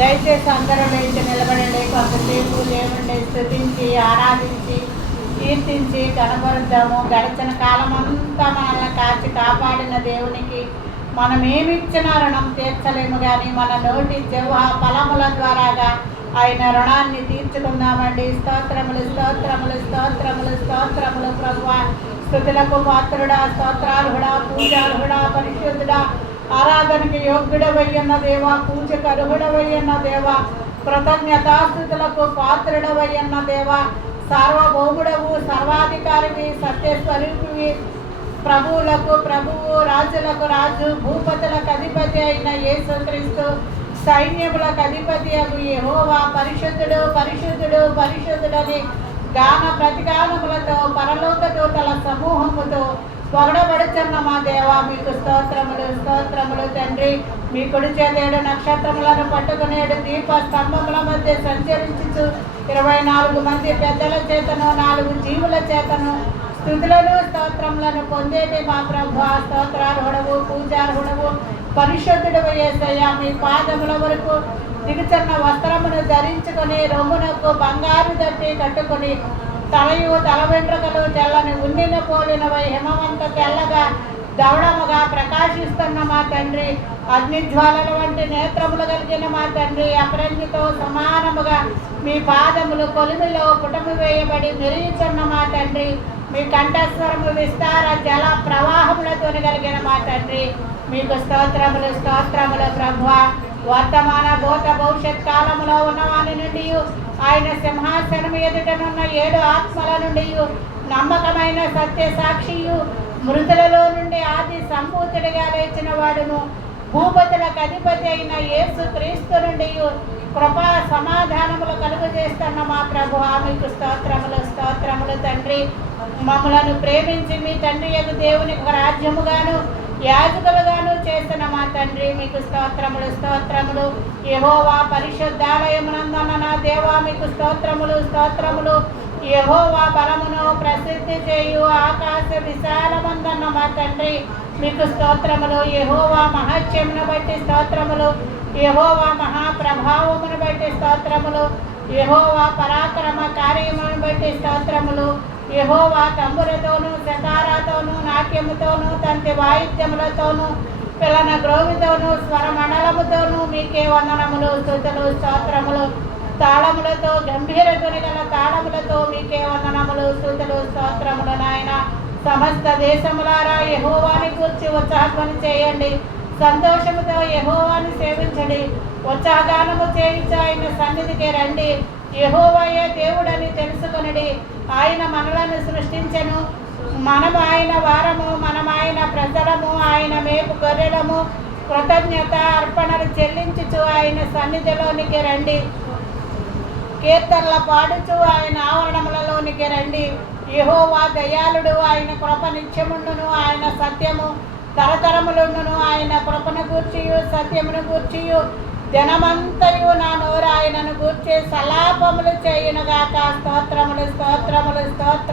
దయచేసి అందరూ లేచి నిలబడండి. కొంతసేపు దేవుణ్ణి స్థుతించి ఆరాధించి కీర్తించి కనబరుద్దాము. గడిచిన కాలం అంతా మనల్ని కాచి కాపాడిన దేవునికి మనం ఏమిచ్చినా రుణం తీర్చలేము కానీ మన నోటి జవ ఫలముల ద్వారాగా ఆయన రుణాన్ని తీర్చుకుందామండి. స్తోత్రములు స్తోత్రములు స్తోత్రములు స్తోత్రములు ప్రభు స్థుతులకు పాత్రుడా స్తోత్రార్హుడా పూజార్హుడా పరిశుద్ధుడా. ఆరాధనకి యోగ్యుడవయ్యన్న దేవా పూజకు అర్హుడవయ్యన్న దేవా కృతజ్ఞతాస్థుతులకు పాత్రుడవయ్యన్న దేవా సార్వభౌముడవు సర్వాధికారివి సత్యస్వరూపివి ప్రభువులకు ప్రభువు రాజులకు రాజు భూపతులకు అధిపతి అయిన యేసుక్రీస్తు సైన్యములకు అధిపతి అగు యహోవా పరిశుద్ధుడు పరిశుద్ధుడు పరిశుద్ధుడని గాన ప్రతిగానములతో పరలోక దూతల సమూహముతో పొగడబడుచున్న మా దేవా మీకు స్తోత్రములు స్తోత్రములు తండ్రి. మీ కుడి చేదేడు నక్షత్రములను పట్టుకునేడు దీప స్తంభముల మధ్య సంచరించుచు ఇరవై నాలుగు మంది పెద్దల చేతను నాలుగు జీవుల చేతను స్థుతులను స్తోత్రములను పొందేటి మా ప్రభు. స్తోత్రార్హుడవు పూజార్హుడవు పరిశుద్ధుడు వేసయ్యా మీ పాదముల వరకు దిగుచన్న వస్త్రమును ధరించుకొని రొమ్మునకు బంగారు దట్టి కట్టుకొని తలయు తల వెంట్రుకలు తెల్లని ఉన్నిన పోలినవై హిమవంత తెల్లగా దవడముగా ప్రకాశిస్తున్న మా తండ్రి అగ్నిజ్వాలల వంటి నేత్రములు కలిగిన మా తండ్రి అపరంజితో సమానముగా మీ పాదములు కొలిమిలో పుటము వేయబడి మెరుగుచున్న మా తండ్రి మీ కంఠస్వరము విస్తార జల ప్రవాహములతో కలిగిన మా తండ్రి. మీకు స్తోత్రములు స్తోత్రములు ప్రభు వర్తమాన భూత భవిష్యత్ కాలములో ఉన్నవాని నుండి ఆయన సింహాసనం ఎదుటనున్న ఏడు ఆత్మల నుండి నమ్మకమైన సత్య సాక్షియు మృతులలో నుండి ఆది సంపూతుడిగా లేచిన వాడును భూపతులకు అధిపతి అయిన యేసు క్రీస్తు నుండి కృపా సమాధానములు కలుగజేస్తున్న మా ప్రభు. మీకు స్తోత్రములు స్తోత్రములు తండ్రి. మమ్మలను ప్రేమించి మీ తండ్రి యొక్క దేవుని ఒక రాజ్యముగాను యాజకులుగాను చేసిన మా తండ్రి మీకు స్తోత్రములు స్తోత్రములు. యహోవా పరిశుద్ధాలయమునందున్న నా దేవా మీకు స్తోత్రములు స్తోత్రములు. యహోవా బలమును ప్రసిద్ధి చేయు ఆకాశ విశాలమందన్న మా తండ్రి మీకు స్తోత్రములు. యహోవా మహత్యమును బట్టి స్తోత్రములు. యహోవా మహాప్రభావమును బట్టి స్తోత్రములు. యహోవా పరాక్రమ కార్యమును బట్టి స్తోత్రములు. యహోవా తంబురతోనూ శతారాతోనూ నాట్యముతోనూ తంతి వాయిద్యములతోనూ పిల్లన గ్రోవితోనూ స్వరమండలముతోనూ మీకే వందనములు స్థుతులు స్తోత్రములు తాళములతో గంభీర గల తాళములతో మీకే వందనములు స్థుతులు స్తోత్రములు నాయన. సమస్త దేశములారా యహోవాని కూర్చి ఉత్సాహం చేయండి. సంతోషముతో యహోవాని సేవించండి. ఉత్సాహగానము చేయించి ఆయన సన్నిధికి రండి. యహోవాయే దేవుడని తెలుసుకొనడి. ఆయన మనలను సృష్టించెను. మనము ఆయన వారము మనం ఆయన ప్రజలము ఆయన మేపు గొర్రెలము. కృతజ్ఞత అర్పణలు చెల్లించుచు ఆయన సన్నిధిలోనికి రండి. కీర్తనల పాడుచు ఆయన ఆవరణములలోనికి రండి. యహోవా దయాళుడు ఆయన కృప నిత్యముండును ఆయన సత్యము తరతరములుండును. ఆయన కృపను గూర్చియు సత్యమును గూర్చియు. దినమంతయు నా నోరాయనను గూర్చే గూర్చి సలాపములు చేయునుగాక. స్తోత్రములు స్తోత్రములు స్తోత్ర